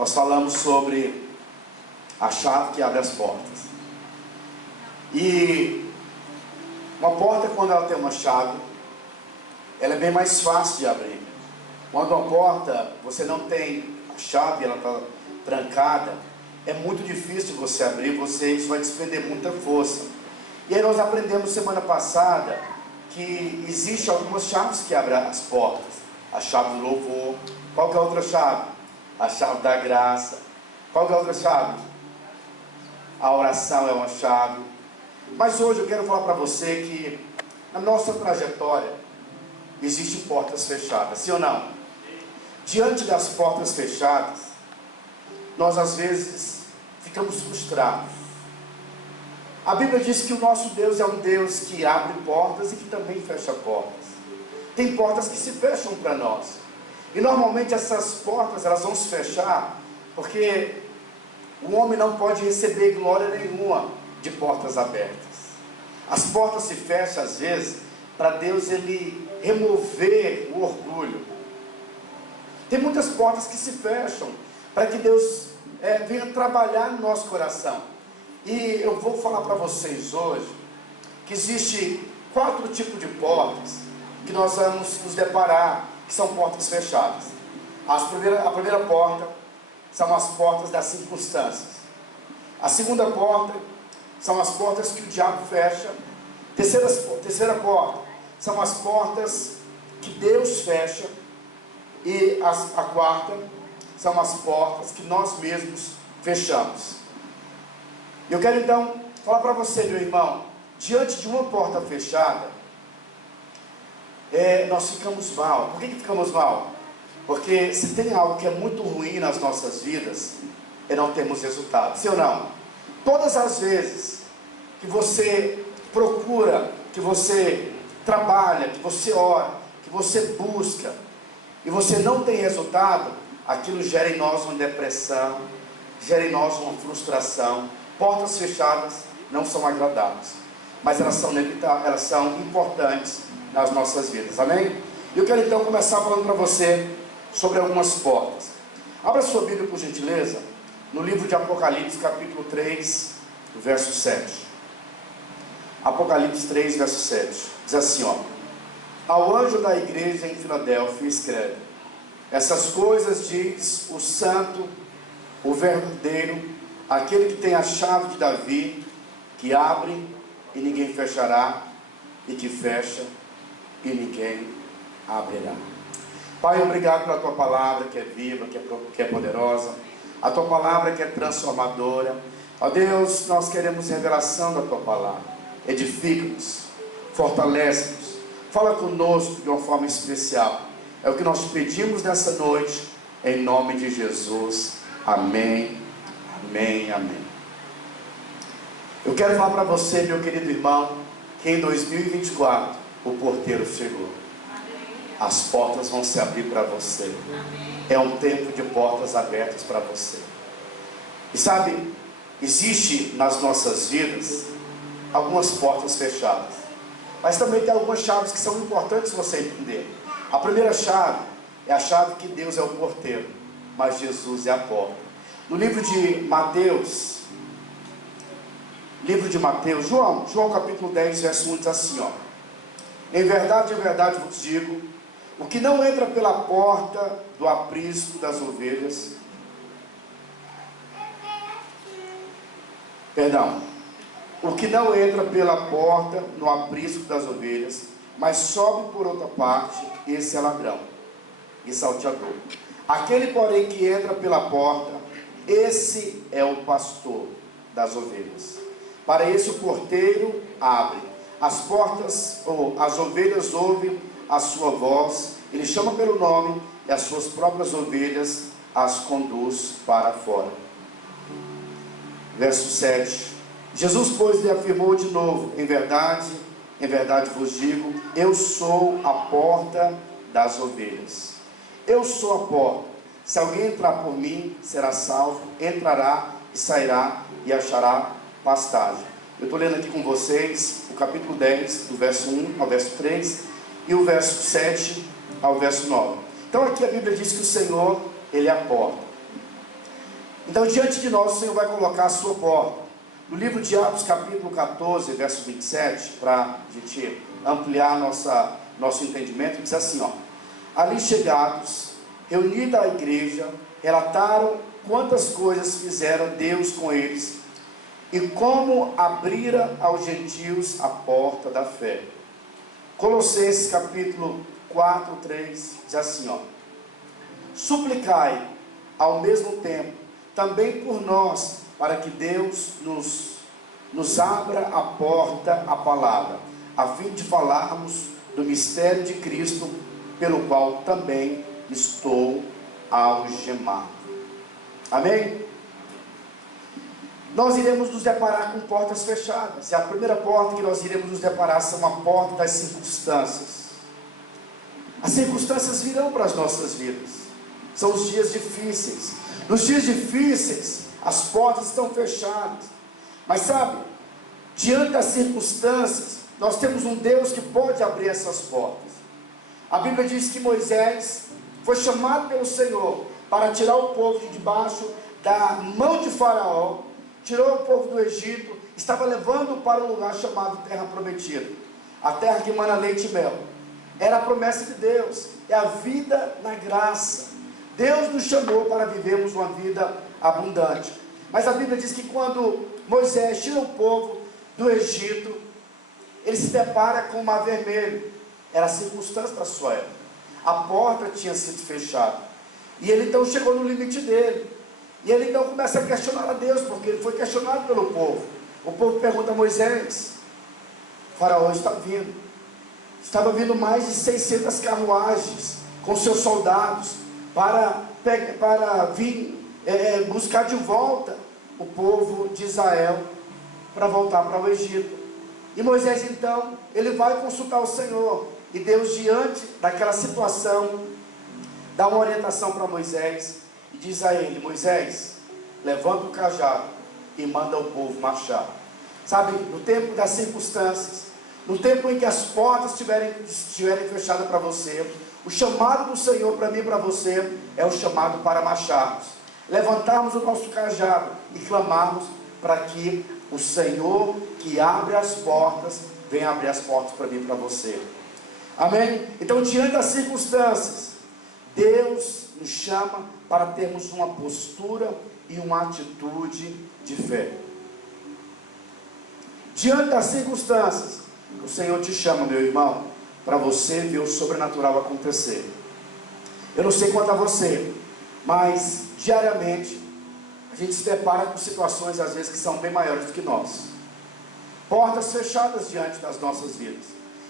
nós falamos sobre a chave que abre as portas. E uma porta, quando ela tem uma chave, ela é bem mais fácil de abrir. Quando uma porta, você não tem a chave, ela está trancada, é muito difícil você abrir, isso vai despender muita força. E aí nós aprendemos semana passada que existem algumas chaves que abrem as portas. A chave do louvor. Qual que é a outra chave? A chave da graça. Qual que é a outra chave? A oração é uma chave. Mas hoje eu quero falar para você que na nossa trajetória existem portas fechadas, sim ou não? Diante das portas fechadas, nós às vezes ficamos frustrados. A Bíblia diz que o nosso Deus é um Deus que abre portas e que também fecha portas. Tem portas que se fecham para nós. E normalmente essas portas elas vão se fechar porque o homem não pode receber glória nenhuma de portas abertas. As portas se fecham às vezes para Deus ele remover o orgulho. Tem muitas portas que se fecham para que Deus venha trabalhar no nosso coração. E eu vou falar para vocês hoje que existe 4 tipos de portas que nós vamos nos deparar, que são portas fechadas. A primeira porta são as portas das circunstâncias. A segunda porta são as portas que o diabo fecha. Terceira porta são as portas que Deus fecha. E a quarta são as portas que nós mesmos fechamos. Eu quero então falar para você, meu irmão, diante de uma porta fechada, nós ficamos mal. Por que ficamos mal? Porque se tem algo que é muito ruim nas nossas vidas, é não termos resultado, sim ou não? Todas as vezes que você procura, que você trabalha, que você ora, que você busca, e você não tem resultado, aquilo gera em nós uma depressão, gera em nós uma frustração. Portas fechadas não são agradáveis, mas elas são importantes nas nossas vidas, amém? E eu quero então começar falando para você sobre algumas portas. Abra sua Bíblia por gentileza, no livro de Apocalipse, capítulo 3, verso 7. Apocalipse 3, verso 7, diz assim, ó: ao anjo da igreja em Filadélfia escreve: essas coisas diz o santo, o verdadeiro, aquele que tem a chave de Davi, que abre e ninguém fechará, e que fecha e ninguém abrirá. Pai, obrigado pela tua palavra que é viva, que é poderosa, a tua palavra que é transformadora. Ó Deus, nós queremos revelação da tua palavra. Edifica-nos, fortalece-nos, fala conosco de uma forma especial. É o que nós pedimos nessa noite, em nome de Jesus. Amém, amém, amém. Eu quero falar para você, meu querido irmão, que em 2024 o porteiro chegou. As portas vão se abrir para você. É um tempo de portas abertas para você. E sabe, existe nas nossas vidas algumas portas fechadas, mas também tem algumas chaves que são importantes você entender. A primeira chave é a chave que Deus é o porteiro, mas Jesus é a porta. No livro de Mateus, João capítulo 10, verso 1 diz assim, ó: em verdade vos digo, o que não entra pela porta do aprisco das ovelhas, o que não entra pela porta no aprisco das ovelhas, mas sobe por outra parte, esse é ladrão e salteador. Aquele, porém, que entra pela porta, esse é o pastor das ovelhas. Para esse o porteiro abre as portas, ou as ovelhas ouvem a sua voz, ele chama pelo nome, e as suas próprias ovelhas as conduz para fora. Verso 7. Jesus, pois, lhe afirmou de novo: em verdade vos digo, eu sou a porta das ovelhas. Eu sou a porta. Se alguém entrar por mim, será salvo, entrará e sairá e achará pastagem. Eu estou lendo aqui com vocês o capítulo 10, do verso 1 ao verso 3, e o verso 7 ao verso 9. Então aqui a Bíblia diz que o Senhor, Ele é a porta. Então, diante de nós, o Senhor vai colocar a sua porta. No livro de Atos, capítulo 14, verso 27, para a gente ampliar nosso entendimento, diz assim, ó: ali chegados, reunida a igreja, relataram quantas coisas fizera Deus com eles, e como abrira aos gentios a porta da fé. Colossenses capítulo 4, 3, diz assim, ó: suplicai ao mesmo tempo também por nós, para que Deus nos abra a porta à palavra, a fim de falarmos do mistério de Cristo, pelo qual também estou algemado. Amém? Nós iremos nos deparar com portas fechadas, e a primeira porta que nós iremos nos deparar são a porta das circunstâncias. As circunstâncias virão para as nossas vidas, são os dias difíceis. Nos dias difíceis, as portas estão fechadas, mas sabe, diante das circunstâncias, nós temos um Deus que pode abrir essas portas. A Bíblia diz que Moisés foi chamado pelo Senhor para tirar o povo de debaixo da mão de Faraó, tirou o povo do Egito, estava levando para um lugar chamado Terra Prometida, a terra que emana leite e mel. Era a promessa de Deus, é a vida na graça. Deus nos chamou para vivermos uma vida abundante. Mas a Bíblia diz que quando Moisés tira o povo do Egito, ele se depara com o mar vermelho. Era a circunstância da sua época. A porta tinha sido fechada, e ele então chegou no limite dele. E ele então começa a questionar a Deus, porque ele foi questionado pelo povo. O povo pergunta a Moisés: Faraó está vindo. Estava vindo mais de 600 carruagens com seus soldados para vir buscar de volta o povo de Israel para voltar para o Egito. E Moisés então, ele vai consultar o Senhor, e Deus, diante daquela situação, dá uma orientação para Moisés e diz a ele: Moisés, levanta o cajado e manda o povo marchar. Sabe, no tempo das circunstâncias, no tempo em que as portas estiverem fechadas para você, o chamado do Senhor para mim e para você é o chamado para marcharmos, levantarmos o nosso cajado e clamarmos para que o Senhor, que abre as portas, venha abrir as portas para mim e para você. Amém? Então, diante das circunstâncias, Deus nos chama para termos uma postura e uma atitude de fé. Diante das circunstâncias, o Senhor te chama, meu irmão, para você ver o sobrenatural acontecer. Eu não sei quanto a você, mas diariamente a gente se depara com situações às vezes que são bem maiores do que nós. Portas fechadas diante das nossas vidas.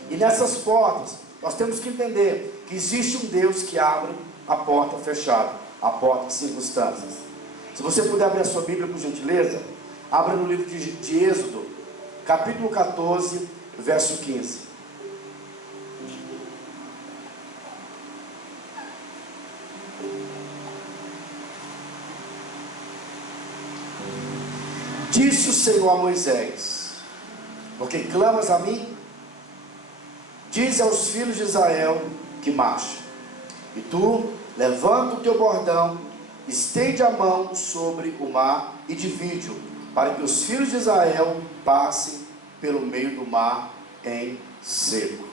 E nessas portas nós temos que entender que existe um Deus que abre a porta fechada, a porta de circunstâncias. Se você puder abrir a sua Bíblia, por gentileza, abra no livro de Êxodo, capítulo 14, verso 15. Disse o Senhor a Moisés: porque clamas a mim? Dize aos filhos de Israel que marchem. E tu, levanta o teu bordão, estende a mão sobre o mar e divide-o, para que os filhos de Israel passem pelo meio do mar em seco.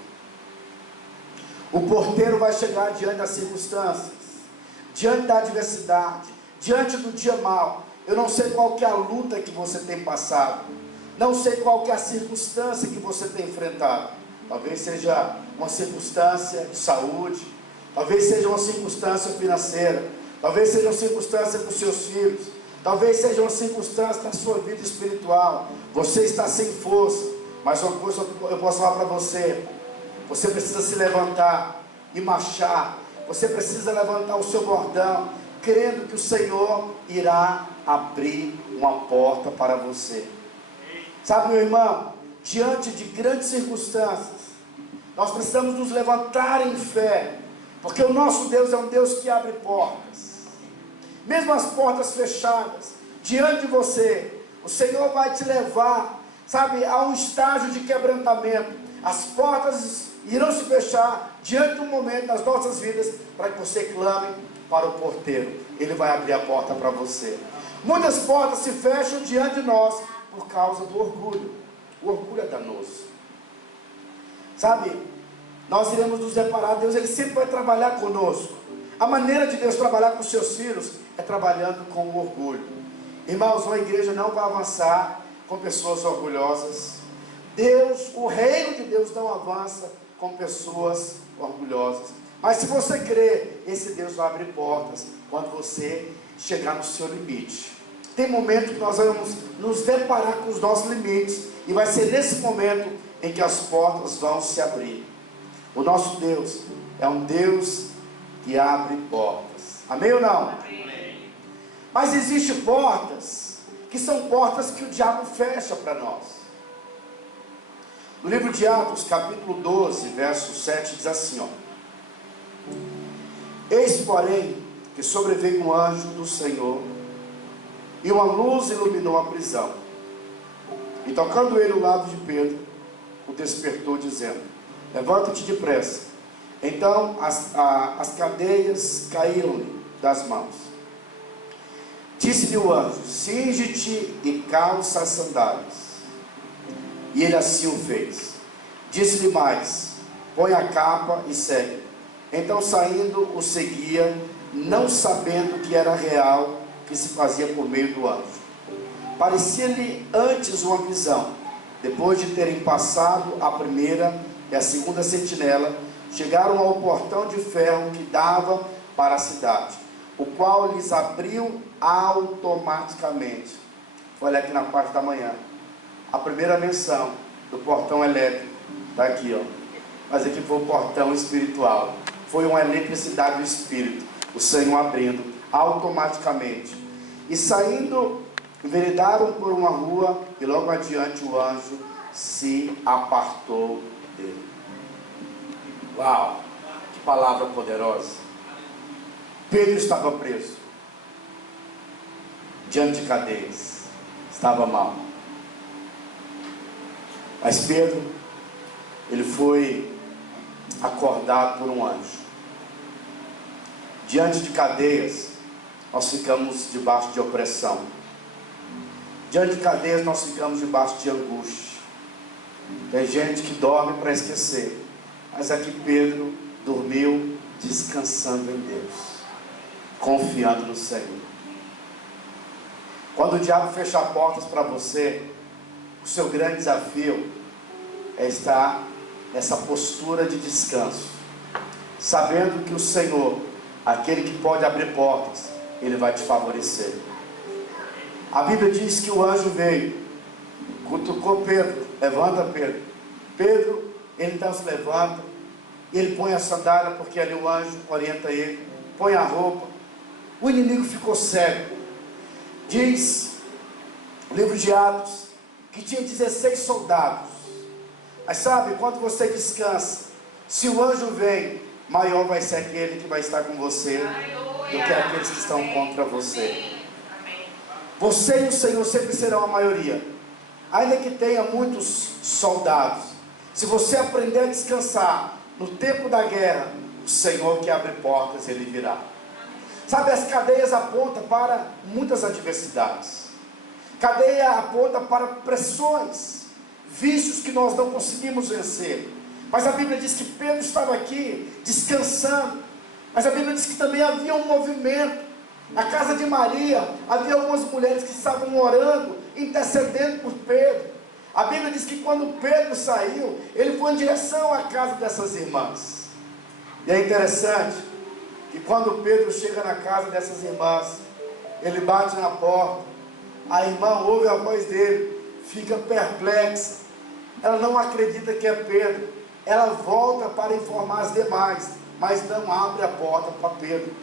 O porteiro vai chegar diante das circunstâncias, diante da adversidade, diante do dia mau. Eu não sei qual que é a luta que você tem passado, não sei qual que é a circunstância que você tem enfrentado. Talvez seja uma circunstância de saúde, talvez seja uma circunstância financeira, talvez seja uma circunstância com seus filhos, talvez seja uma circunstância na sua vida espiritual. Você está sem força, mas uma coisa eu posso falar para você: você precisa se levantar e marchar. Você precisa levantar o seu bordão, crendo que o Senhor irá abrir uma porta para você. Sabe, meu irmão, diante de grandes circunstâncias, nós precisamos nos levantar em fé, porque o nosso Deus é um Deus que abre portas. Mesmo as portas fechadas diante de você, o Senhor vai te levar, sabe, a um estágio de quebrantamento. As portas irão se fechar diante de um momento das nossas vidas, para que você clame para o porteiro. Ele vai abrir a porta para você. Muitas portas se fecham diante de nós por causa do orgulho. O orgulho é danoso. Sabe, nós iremos nos deparar, Deus ele sempre vai trabalhar conosco. A maneira de Deus trabalhar com os seus filhos é trabalhando com o orgulho. Irmãos, uma igreja não vai avançar com pessoas orgulhosas. Deus, o reino de Deus não avança com pessoas orgulhosas. Mas se você crer, esse Deus vai abrir portas quando você chegar no seu limite. Tem momento que nós vamos nos deparar com os nossos limites, e vai ser nesse momento em que as portas vão se abrir. O nosso Deus é um Deus que abre portas. Amém ou não? Amém. Mas existem portas que são portas que o diabo fecha para nós. No livro de Atos, capítulo 12, verso 7, diz assim, ó: eis, porém, que sobreveio um anjo do Senhor, e uma luz iluminou a prisão. E tocando ele o lado de Pedro, o despertou, dizendo: levanta-te depressa. Então as cadeias caíram-lhe das mãos. Disse-lhe o anjo: cinge-te e calça as sandálias. E ele assim o fez. Disse-lhe mais: põe a capa e segue. Então, saindo, o seguia, não sabendo que era real, que se fazia por meio do anjo. Parecia-lhe antes uma visão. Depois de terem passado a primeira e a segunda sentinela, chegaram ao portão de ferro que dava para a cidade, o qual lhes abriu automaticamente. Foi aqui na parte da manhã. A primeira menção do portão elétrico está aqui, ó. Mas aqui foi o portão espiritual. Foi uma eletricidade do Espírito, o Senhor abrindo automaticamente. E saindo, enveredaram por uma rua, e logo adiante o anjo se apartou dele. Uau, que palavra poderosa. Pedro estava preso, diante de cadeias, estava mal. Mas Pedro, ele foi acordado por um anjo. Diante de cadeias, nós ficamos debaixo de opressão. Diante de cadeias, nós ficamos debaixo de angústia. Tem gente que dorme para esquecer, mas aqui Pedro dormiu descansando em Deus, confiando no Senhor. Quando o diabo fechar portas para você, o seu grande desafio é estar nessa postura de descanso, sabendo que o Senhor, aquele que pode abrir portas, Ele vai te favorecer. A Bíblia diz que o anjo veio, cutucou Pedro: levanta, Pedro. Pedro, ele então se levanta, e ele põe a sandália, porque ali o anjo orienta ele, põe a roupa. O inimigo ficou cego. Diz o livro de Atos que tinha 16 soldados. Mas sabe, quando você descansa, se o anjo vem, maior vai ser aquele que vai estar com você do que aqueles que estão contra você. Você e o Senhor sempre serão a maioria. Ainda que tenha muitos soldados, se você aprender a descansar no tempo da guerra, o Senhor que abre portas, Ele virá. Sabe, as cadeias apontam para muitas adversidades. Cadeia aponta para pressões, vícios que nós não conseguimos vencer. Mas a Bíblia diz que Pedro estava aqui descansando. Mas a Bíblia diz que também havia um movimento. Na casa de Maria havia algumas mulheres que estavam orando, intercedendo por Pedro. A Bíblia diz que quando Pedro saiu, ele foi em direção à casa dessas irmãs. E é interessante que quando Pedro chega na casa dessas irmãs, ele bate na porta. A irmã ouve a voz dele, fica perplexa. Ela não acredita que é Pedro. Ela volta para informar as demais, mas não abre a porta para Pedro.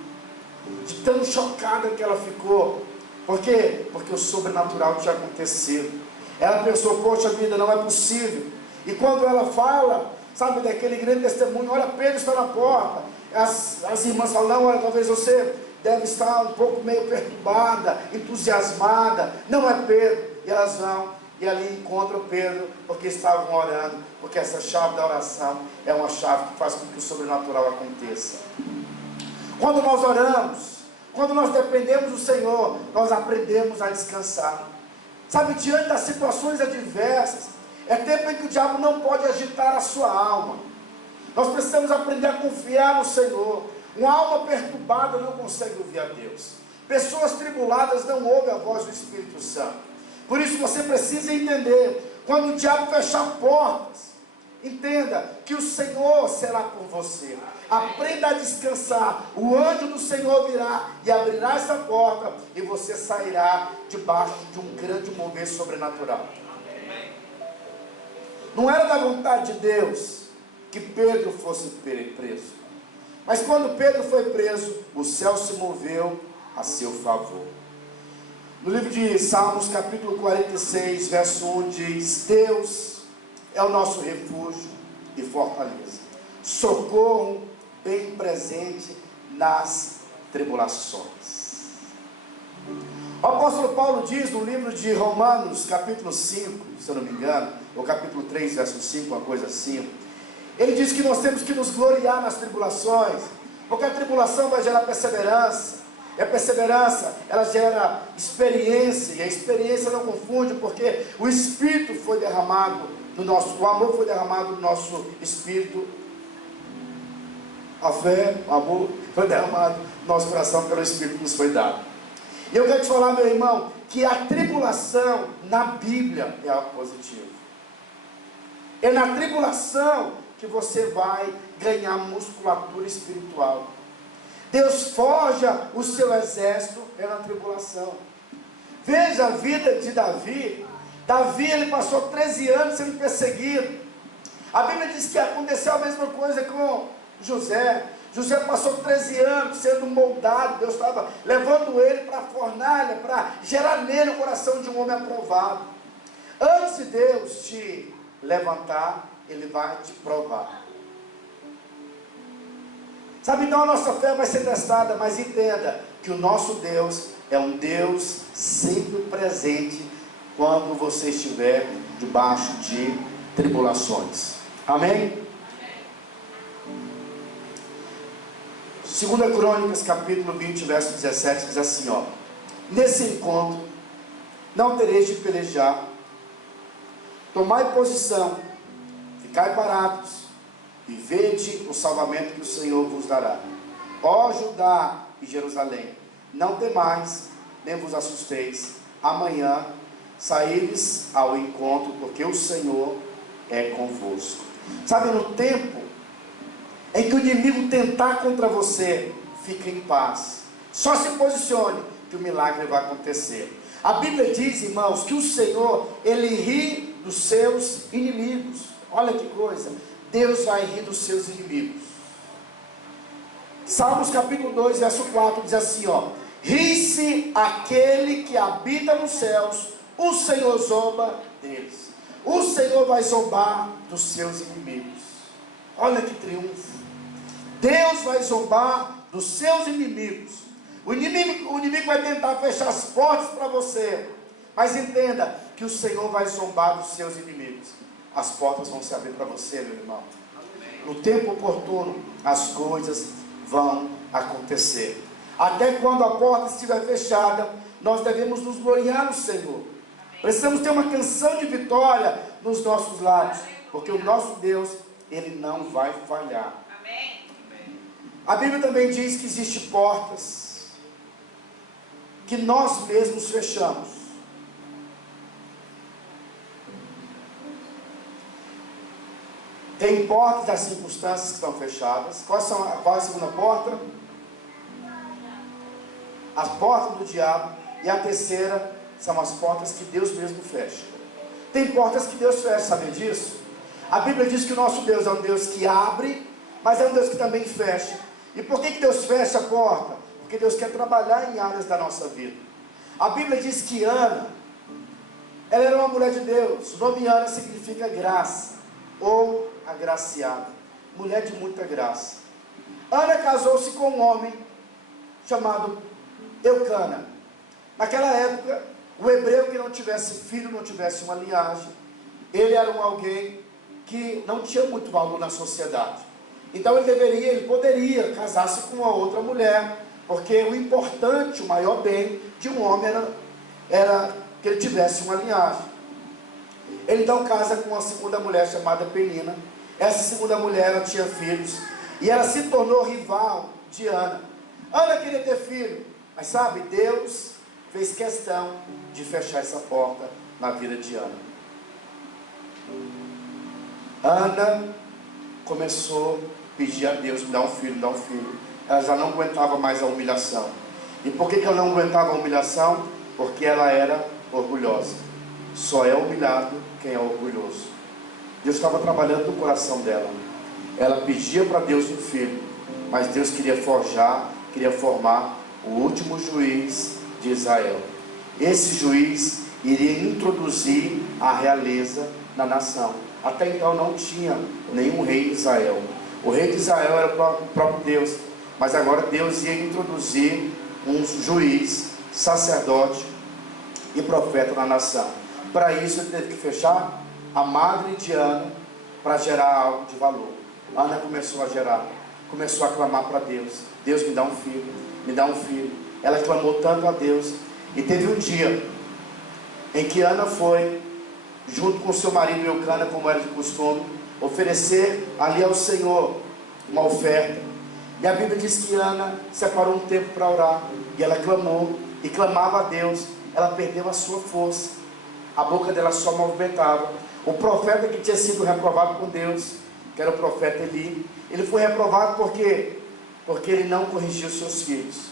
De tão chocada que ela ficou. Por quê? Porque o sobrenatural tinha acontecido. Ela pensou: poxa vida, não é possível. E quando ela fala, sabe, daquele grande testemunho: olha, Pedro está na porta. As irmãs falam: não, olha, talvez você deve estar um pouco meio perturbada, entusiasmada. Não é Pedro. E elas vão, e ali encontram Pedro, porque estavam orando. Porque essa chave da oração é uma chave que faz com que o sobrenatural aconteça. Quando nós oramos, Quando nós dependemos do Senhor, nós aprendemos a descansar. Sabe, diante das situações adversas, é tempo em que o diabo não pode agitar a sua alma. Nós precisamos aprender a confiar no Senhor. Uma alma perturbada não consegue ouvir a Deus. Pessoas tribuladas não ouvem a voz do Espírito Santo. Por isso você precisa entender, quando o diabo fechar portas, entenda que o Senhor será por você. Aprenda a descansar. O anjo do Senhor virá e abrirá essa porta, e você sairá debaixo de um grande mover sobrenatural. Não era da vontade de Deus que Pedro fosse preso, mas quando Pedro foi preso, o céu se moveu a seu favor. No livro de Salmos, capítulo 46, verso 1, diz: Deus é o nosso refúgio e fortaleza, socorro bem presente nas tribulações. O apóstolo Paulo diz no livro de Romanos, capítulo 5, se eu não me engano, ou capítulo 3, verso 5, uma coisa assim, ele diz que nós temos que nos gloriar nas tribulações, porque a tribulação vai gerar perseverança, e a perseverança, ela gera experiência, e a experiência não confunde, porque o Espírito foi derramado no nosso, o amor foi derramado no nosso espírito, a fé, o amor foi derramado no nosso coração pelo Espírito que nos foi dado. E eu quero te falar, meu irmão, que a tribulação na Bíblia é algo positivo. É na tribulação que você vai ganhar musculatura espiritual. Deus forja o seu exército na tribulação. Veja a vida de Davi. Davi, ele passou 13 anos sendo perseguido. A Bíblia diz que aconteceu a mesma coisa com José. José passou 13 anos sendo moldado. Deus estava levando ele para a fornalha, para gerar nele o coração de um homem aprovado. Antes de Deus te levantar, Ele vai te provar. Sabe, então a nossa fé vai ser testada, mas entenda que o nosso Deus é um Deus sempre presente quando você estiver debaixo de tribulações. Amém? 2 Crônicas, capítulo 20, verso 17, diz assim, ó: Nesse encontro não tereis de pelejar, tomai posição, ficai parados, e vede o salvamento que o Senhor vos dará. Ó Judá e Jerusalém, não temais, nem vos assusteis. Amanhã saíres ao encontro, porque o Senhor é convosco. Sabe, no tempo em que o inimigo tentar contra você, fique em paz. Só se posicione, que o milagre vai acontecer. A Bíblia diz, irmãos, que o Senhor, Ele ri dos seus inimigos. Olha que coisa, Deus vai rir dos seus inimigos. Salmos capítulo 2, verso 4, diz assim, ó: Ri-se aquele que habita nos céus, o Senhor zomba deles. O Senhor vai zombar dos seus inimigos. Olha que triunfo. Deus vai zombar dos seus inimigos. O inimigo vai tentar fechar as portas para você, mas entenda que o Senhor vai zombar dos seus inimigos. As portas vão se abrir para você, meu irmão. No tempo oportuno, as coisas vão acontecer. Até quando a porta estiver fechada, nós devemos nos gloriar no Senhor. Precisamos ter uma canção de vitória nos nossos lábios, porque o nosso Deus, Ele não vai falhar. A Bíblia também diz que existem portas que nós mesmos fechamos. Tem portas das circunstâncias que estão fechadas. Qual é a segunda porta? As portas do diabo. E a terceira são as portas que Deus mesmo fecha. Tem portas que Deus fecha, sabe disso? A Bíblia diz que o nosso Deus é um Deus que abre, mas é um Deus que também fecha. E por que Deus fecha a porta? Porque Deus quer trabalhar em áreas da nossa vida. A Bíblia diz que Ana, ela era uma mulher de Deus. O nome Ana significa graça, ou agraciada, mulher de muita graça. Ana casou-se com um homem chamado Eucana. Naquela época, o hebreu que não tivesse filho, não tivesse uma linhagem, ele era alguém que não tinha muito valor na sociedade. Então ele poderia casar-se com uma outra mulher, Porque o importante, o maior bem de um homem era que ele tivesse uma linhagem. Ele então casa com uma segunda mulher chamada Penina. Essa segunda mulher, ela tinha filhos, e ela se tornou rival de Ana. Ana queria ter filho, mas sabe, Deus fez questão de fechar essa porta na vida de Ana. Ana começou a pedir a Deus: me dá um filho, me dá um filho. Ela já não aguentava mais a humilhação. E por que ela não aguentava a humilhação? Porque ela era orgulhosa. Só é humilhado quem é orgulhoso. Deus estava trabalhando no coração dela. Ela pedia para Deus um filho, mas Deus queria formar o último juiz de Israel. Esse juiz iria introduzir a realeza na nação. Até então não tinha nenhum rei de Israel. O rei de Israel era o próprio Deus, mas agora Deus ia introduzir um juiz, sacerdote e profeta na nação. Para isso ele teve que fechar a madre de Ana para gerar algo de valor. Ana começou a gerar, começou a clamar para Deus: Deus, me dá um filho, me dá um filho. Ela clamou tanto a Deus, e teve um dia em que Ana foi, junto com seu marido Eucana, como era de costume, oferecer ali ao Senhor uma oferta. E a Bíblia diz que Ana separou um tempo para orar, e ela clamou, e clamava a Deus. Ela perdeu a sua força, a boca dela só movimentava. O profeta que tinha sido reprovado por Deus, que era o profeta Eli, ele foi reprovado por quê? Porque ele não corrigiu seus filhos.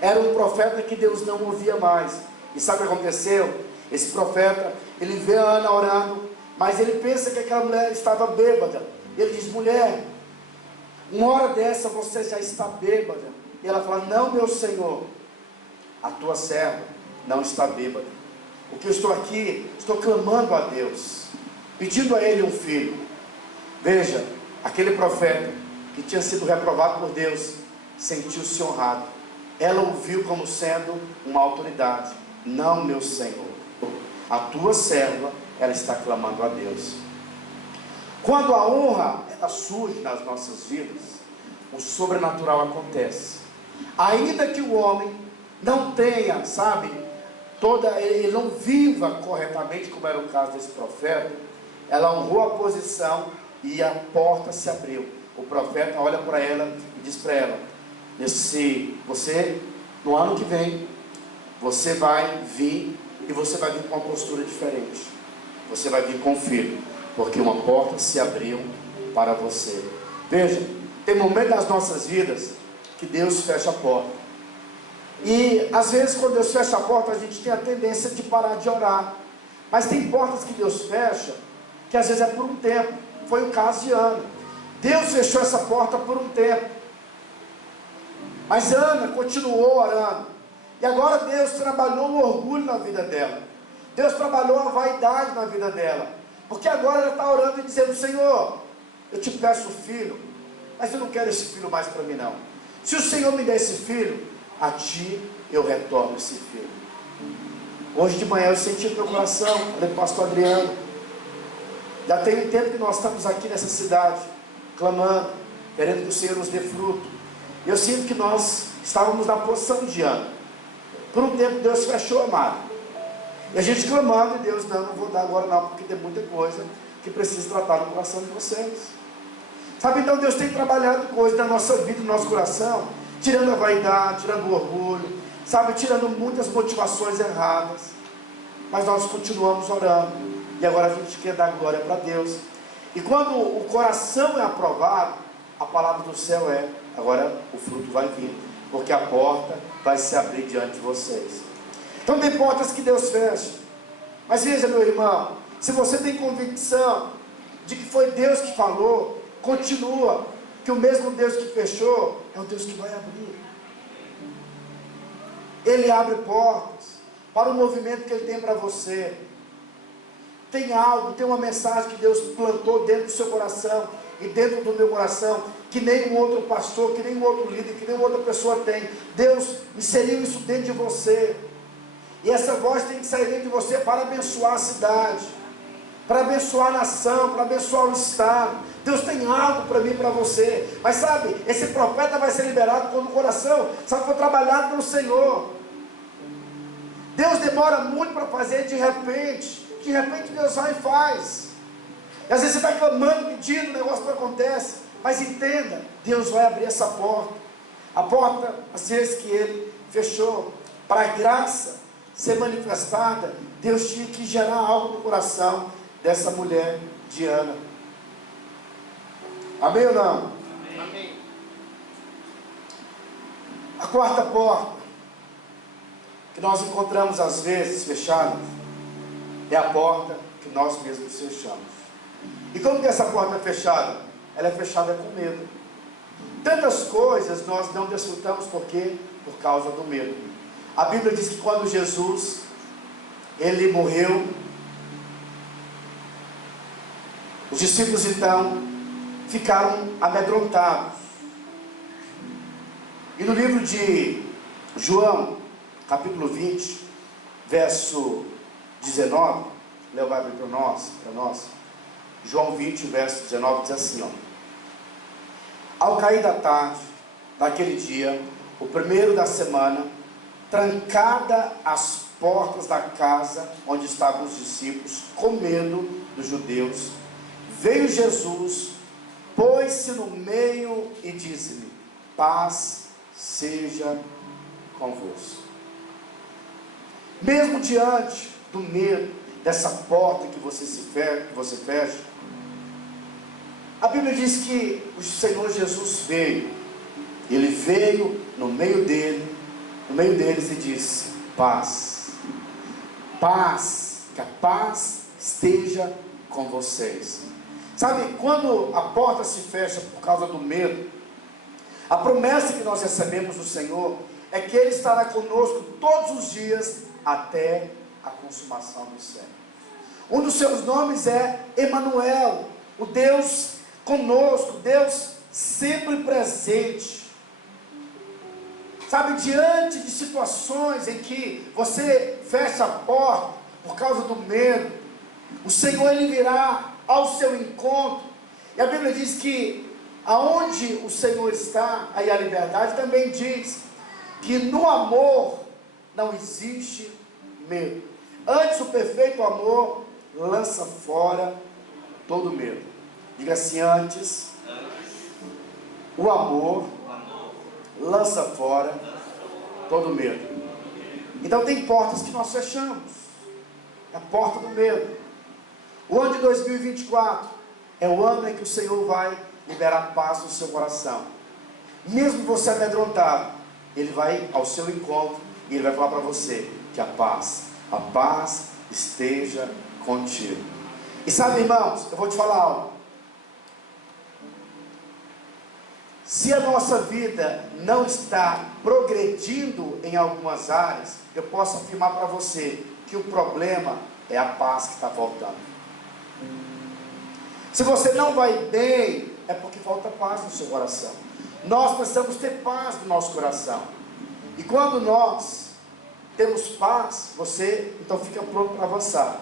Era um profeta que Deus não ouvia mais. E sabe o que aconteceu? Esse profeta, ele vê a Ana orando, mas ele pensa que aquela mulher estava bêbada. Ele diz: mulher, uma hora dessa você já está bêbada. E ela fala: não, meu Senhor, a tua serva não está bêbada. Porque eu estou aqui, estou clamando a Deus, pedindo a Ele um filho. Veja, aquele profeta que tinha sido reprovado por Deus, sentiu-se honrado. Ela o viu como sendo uma autoridade. Não, meu Senhor, a tua serva, ela está clamando a Deus. Quando a honra, ela surge nas nossas vidas, o sobrenatural acontece. Ainda que o homem não tenha, sabe, ele não viva corretamente, como era o caso desse profeta, ela honrou a posição e a porta se abriu. O profeta olha para ela e diz para ela: no ano que vem, você vai vir, e você vai vir com uma postura diferente. Você vai vir com filho, porque uma porta se abriu para você. Veja, tem momentos nas nossas vidas que Deus fecha a porta. E às vezes quando Deus fecha a porta, a gente tem a tendência de parar de orar. Mas tem portas que Deus fecha, que às vezes é por um tempo. Foi o caso de Ana. Deus fechou essa porta por um tempo, mas Ana continuou orando. E agora Deus trabalhou o orgulho na vida dela. Deus trabalhou a vaidade na vida dela. Porque agora ela está orando e dizendo: Senhor, eu te peço filho, mas eu não quero esse filho mais para mim não. Se o Senhor me der esse filho, a ti eu retorno esse filho. Hoje de manhã eu senti no meu coração, falei para o pastor Adriano, já tem um tempo que nós estamos aqui nessa cidade, clamando, querendo que o Senhor nos dê fruto. Eu sinto que nós estávamos na posição de Ana. Por um tempo Deus fechou a madre, e a gente clamando, e Deus: não vou dar agora não, porque tem muita coisa que precisa tratar no coração de vocês. Sabe, então Deus tem trabalhado coisas na nossa vida, no nosso coração, tirando a vaidade, tirando o orgulho, sabe, tirando muitas motivações erradas. Mas nós continuamos orando, e agora a gente quer dar glória para Deus. E quando o coração é aprovado, a palavra do céu é: agora o fruto vai vir, porque a porta vai se abrir diante de vocês. Então tem portas que Deus fecha. Mas veja, meu irmão, se você tem convicção de que foi Deus que falou, continua, que o mesmo Deus que fechou é o Deus que vai abrir. Ele abre portas para o movimento que Ele tem para você. Tem algo, tem uma mensagem que Deus plantou dentro do seu coração e dentro do meu coração, que nenhum outro pastor, que nenhum outro líder, que nenhuma outra pessoa tem. Deus inseriu isso dentro de você, e essa voz tem que sair dentro de você para abençoar a cidade, para abençoar a nação, para abençoar o estado. Deus tem algo para mim e para você. Mas sabe, esse profeta vai ser liberado quando o coração, sabe, for trabalhado pelo Senhor. Deus demora muito para fazer de repente Deus vai e faz. E às vezes você está clamando, pedindo, o negócio não acontece. Mas entenda, Deus vai abrir essa porta. A porta, às vezes, que Ele fechou, para a graça ser manifestada, Deus tinha que gerar algo no coração dessa mulher, Diana. Amém ou não? Amém. A quarta porta, que nós encontramos às vezes fechada, é a porta que nós mesmos fechamos. E como que essa porta é fechada? Ela é fechada com medo. Tantas coisas nós não desfrutamos, por quê? Por causa do medo. A Bíblia diz que quando Jesus, Ele morreu, os discípulos então ficaram amedrontados. E no livro de João, capítulo 20, verso 19, Léo vai abrir para nós. João 20, verso 19, diz assim, ó: ao cair da tarde, daquele dia, o primeiro da semana, trancada as portas da casa onde estavam os discípulos, com medo dos judeus, veio Jesus, pôs-se no meio e disse-lhe: paz seja convosco. Mesmo diante do medo dessa porta que você fecha, a Bíblia diz que o Senhor Jesus veio. Ele veio no meio deles e disse: paz, paz, que a paz esteja com vocês. Sabe, quando a porta se fecha por causa do medo, a promessa que nós recebemos do Senhor é que Ele estará conosco todos os dias até a consumação do século. Um dos seus nomes é Emanuel, o Deus conosco, Deus sempre presente. Sabe, diante de situações em que você fecha a porta por causa do medo, o Senhor, Ele virá ao seu encontro. E a Bíblia diz que aonde o Senhor está, aí a liberdade. Também diz que no amor não existe medo. Antes, o perfeito amor lança fora todo medo. Diga assim: antes, o amor lança fora todo medo. Então tem portas que nós fechamos. É a porta do medo. O ano de 2024 é o ano em que o Senhor vai liberar paz no seu coração. Mesmo você amedrontado, Ele vai ao seu encontro e Ele vai falar para você que a paz esteja contigo. E sabe, irmãos, eu vou te falar algo. Se a nossa vida não está progredindo em algumas áreas, eu posso afirmar para você que o problema é a paz que está faltando. Se você não vai bem, é porque falta paz no seu coração. Nós precisamos ter paz no nosso coração. E quando nós temos paz, você então fica pronto para avançar.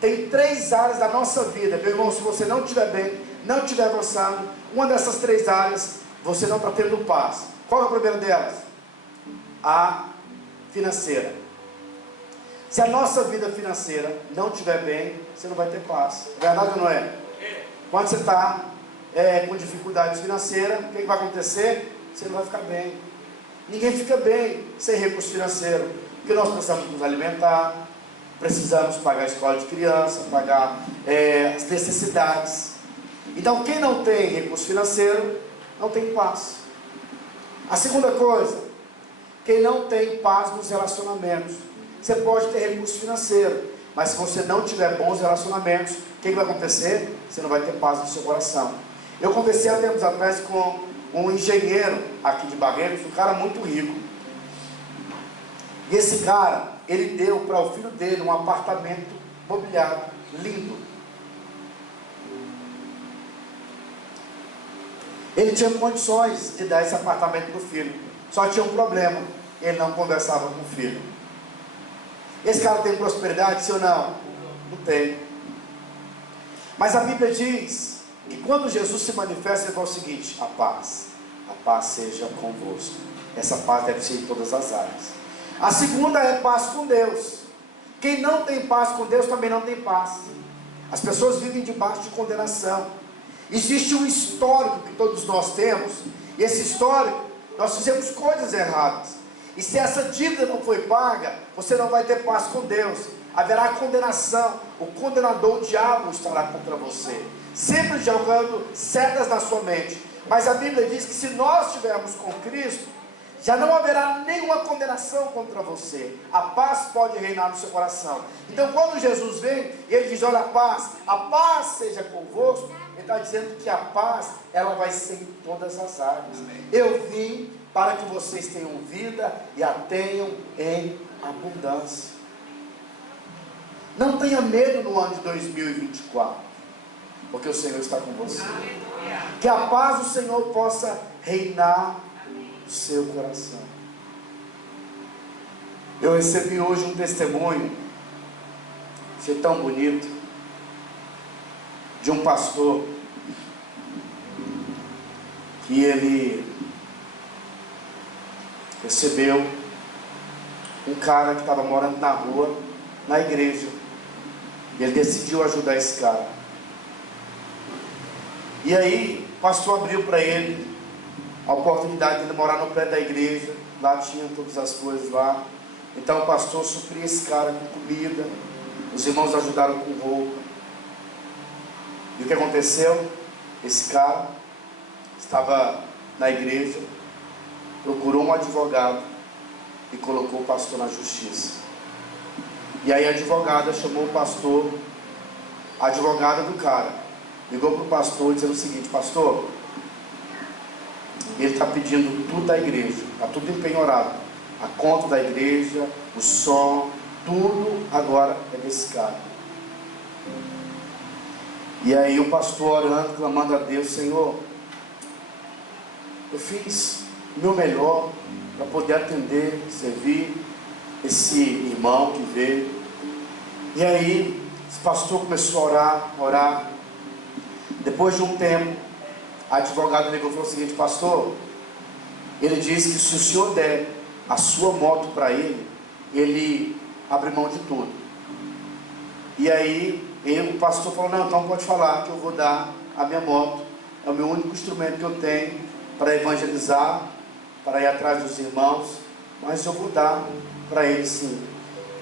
Tem 3 áreas da nossa vida, meu irmão. Se você não estiver bem, não estiver avançando, uma dessas 3 áreas, você não está tendo paz. Qual é a primeira delas? A financeira. Se a nossa vida financeira não estiver bem, você não vai ter paz. Verdade ou não é? Quando você está com dificuldades financeiras, o que vai acontecer? Você não vai ficar bem. Ninguém fica bem sem recurso financeiro, porque nós precisamos nos alimentar, precisamos pagar a escola de criança, pagar as necessidades. Então, quem não tem recurso financeiro, não tem paz. A segunda coisa, quem não tem paz nos relacionamentos. Você pode ter recurso financeiro, mas se você não tiver bons relacionamentos, o que vai acontecer? Você não vai ter paz no seu coração. Eu conversei há tempos atrás com um engenheiro aqui de Barreiros, um cara muito rico. E esse cara, ele deu para o filho dele um apartamento mobiliado, lindo. Ele tinha condições de dar esse apartamento para o filho. Só tinha um problema: ele não conversava com o filho. Esse cara tem prosperidade, sim ou não? Não tem. Mas a Bíblia diz que quando Jesus se manifesta, ele fala o seguinte: a paz seja convosco. Essa paz deve ser em todas as áreas. A segunda é paz com Deus. Quem não tem paz com Deus também não tem paz. As pessoas vivem debaixo de condenação. Existe um histórico que todos nós temos, e esse histórico, nós fizemos coisas erradas, e se essa dívida não foi paga, você não vai ter paz com Deus. Haverá condenação, o condenador, o diabo, estará contra você, sempre jogando setas na sua mente. Mas a Bíblia diz que se nós estivermos com Cristo, já não haverá nenhuma condenação contra você. A paz pode reinar no seu coração. Então quando Jesus vem, e ele diz: olha, a paz seja convosco, ele está dizendo que a paz, ela vai ser em todas as áreas. Eu vim para que vocês tenham vida e a tenham em abundância. Não tenha medo no ano de 2024, porque o Senhor está com você. Que a paz do Senhor possa reinar no seu coração. Eu recebi hoje um testemunho, achei tão bonito, de um pastor, que ele recebeu um cara que estava morando na rua, na igreja, e ele decidiu ajudar esse cara. E aí o pastor abriu para ele a oportunidade de ele morar no pé da igreja. Lá tinha todas as coisas lá. Então o pastor supria esse cara com comida, os irmãos ajudaram com roupa. E o que aconteceu? Esse cara estava na igreja, procurou um advogado e colocou o pastor na justiça. E aí a advogada chamou o pastor, a advogada do cara ligou para o pastor dizendo o seguinte: pastor, ele está pedindo tudo da igreja, está tudo empenhorado, a conta da igreja, o som, tudo agora é desse cara. E aí o pastor orando, clamando a Deus: Senhor, eu fiz o meu melhor para poder atender, servir esse irmão que veio. E aí esse pastor começou a orar. Depois de um tempo, a advogada ligou e falou o seguinte: pastor, ele disse que se o senhor der a sua moto para ele, ele abre mão de tudo. E aí o pastor falou: não, então pode falar que eu vou dar a minha moto, é o meu único instrumento que eu tenho para evangelizar, para ir atrás dos irmãos, mas eu vou dar para ele sim.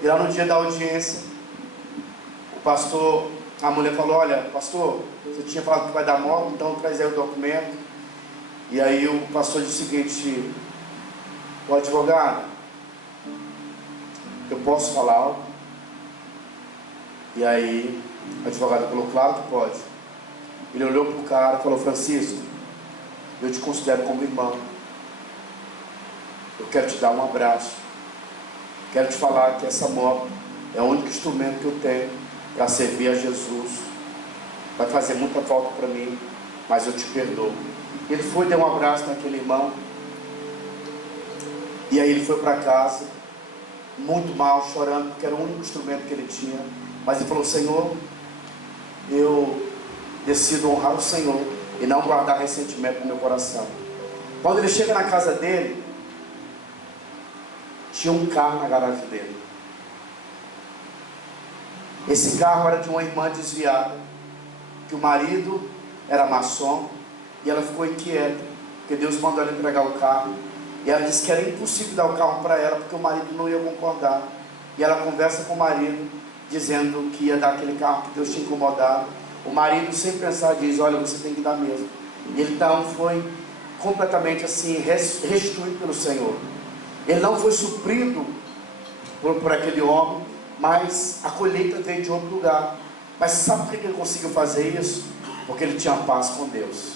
E lá no dia da audiência, o pastor, a mulher falou: olha, pastor, você tinha falado que vai dar moto, então traz aí o documento. E aí o pastor disse o seguinte: o advogado, eu posso falar algo? E aí o advogado falou: claro que pode. Ele olhou para o cara e falou: Francisco, eu te considero como irmão, eu quero te dar um abraço, quero te falar que essa moto é o único instrumento que eu tenho para servir a Jesus. Vai fazer muita falta para mim, mas eu te perdoo. Ele foi, deu um abraço naquele irmão, e aí ele foi para casa muito mal, chorando, porque era o único instrumento que ele tinha. Mas ele falou: Senhor, eu decido honrar o Senhor e não guardar ressentimento no meu coração. Quando ele chega na casa dele, tinha um carro na garagem dele. Esse carro era de uma irmã desviada, que o marido era maçom, e ela ficou inquieta, porque Deus mandou ela entregar o carro, e ela disse que era impossível dar o carro para ela, porque o marido não ia concordar. E ela conversa com o marido, dizendo que ia dar aquele carro, que Deus tinha incomodado. O marido, sem pensar, diz: olha, você tem que dar mesmo. E ele então foi completamente assim, restituído pelo Senhor. Ele não foi suprido por aquele homem, mas a colheita veio de outro lugar. Mas sabe por que ele conseguiu fazer isso? Porque ele tinha paz com Deus.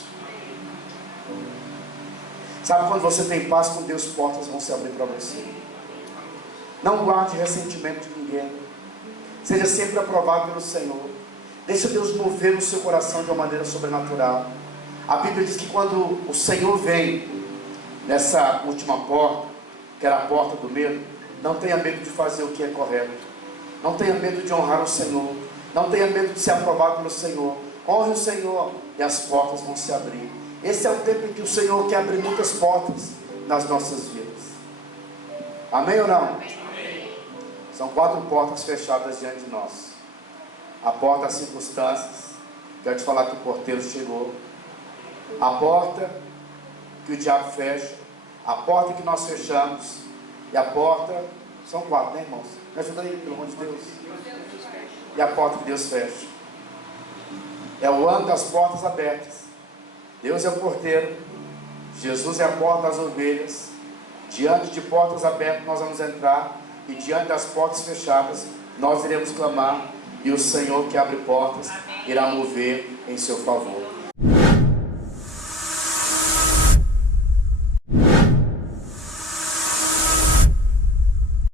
Sabe, quando você tem paz com Deus, portas vão se abrir para você. Não guarde ressentimento de ninguém. Seja sempre aprovado pelo Senhor. Deixa Deus mover no seu coração de uma maneira sobrenatural. A Bíblia diz que quando o Senhor vem nessa última porta, que era a porta do medo, não tenha medo de fazer o que é correto. Não tenha medo de honrar o Senhor. Não tenha medo de ser aprovado pelo Senhor. Honre o Senhor e as portas vão se abrir. Esse é o tempo em que o Senhor quer abrir muitas portas nas nossas vidas. Amém ou não? Amém. São 4 portas fechadas diante de nós. A porta das circunstâncias. Quero te falar que o porteiro chegou. A porta que o diabo fecha. A porta que nós fechamos. E a porta... São 4, né, irmãos? Me ajuda aí, pelo amor de Deus. E a porta que Deus fecha. É o ano das portas abertas. Deus é o porteiro. Jesus é a porta das ovelhas. Diante de portas abertas nós vamos entrar. E diante das portas fechadas nós iremos clamar. E o Senhor que abre portas irá mover em seu favor.